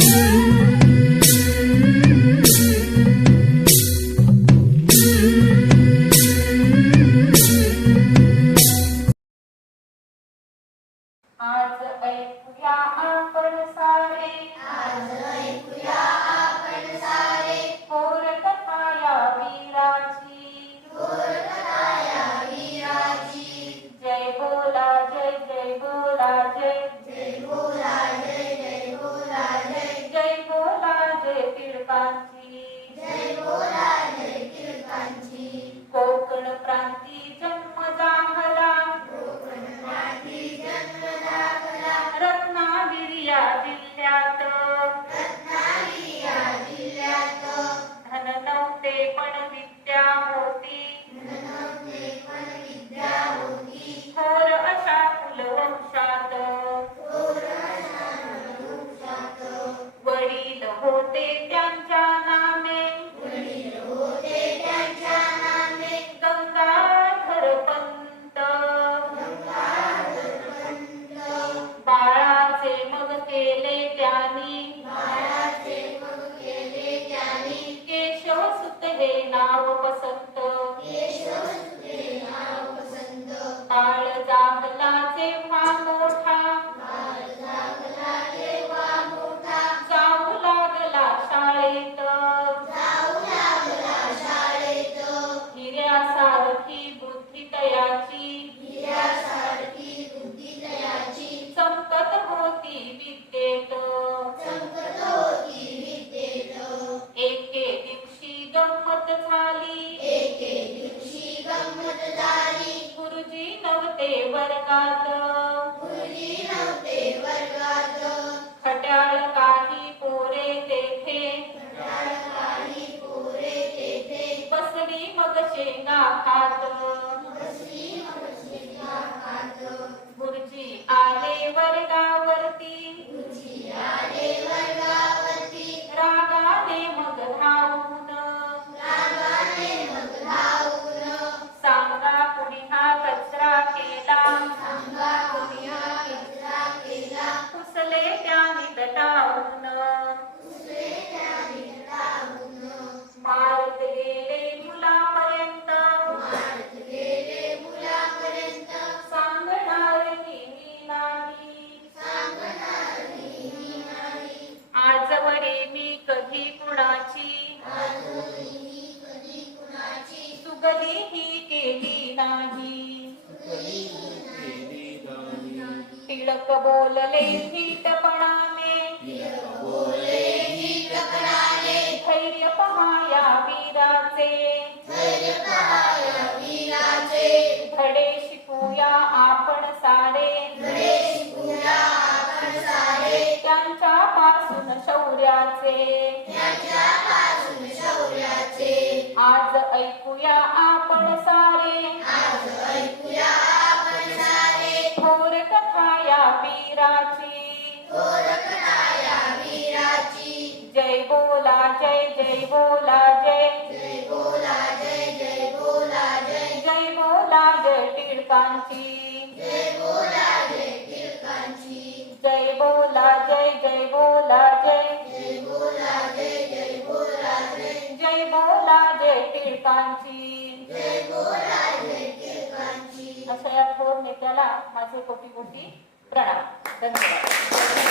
आज टिळकांची जय बोला जय टिळकांची कोकण प्रांती जन्म जाहला कोकण माती जन्म दाखला. रत्नागिरी या जिल्ह्यात. रत्नागिरी या जिल्ह्यात. धन नव्हते पण विद्या होती. धनवते पण विद्या होती. थोर अशा कुलवंशात. थोर अशा वडील होते право गुरुजी नव्हते वर्गात. गुरुजी नव्हते वर्गात. खट्याळ काही पोरे तेथे. काही पोरे तेथे. बसली मग शेंगा खात. तिलक बोलले हितपणा बोले हितपणाने धैर्य पहाया वीराचे. धैर्य पहाया वीराचे धडे शिकूया आपण सारे. धडे शिकूया आपण सारे त्यांच्या पासून शौर्याचे त्यांच्या पासून शौर्याचे. आज ऐकूया वीराची थोरकथाया वीराची जय बोला जय जय बोला जय जय बोला जय जय बोला जय जय बोला जय टिळकांची जय बोला जय टिळकांची जय बोला जय जय बोला जय जय बोला जय जय बोला जय जय बोला जय टिळकांची जय बोला जय टिळकांची अशा या थोर नेत्याला माझे कोटी कोटी प्रणाम धन्यवाद.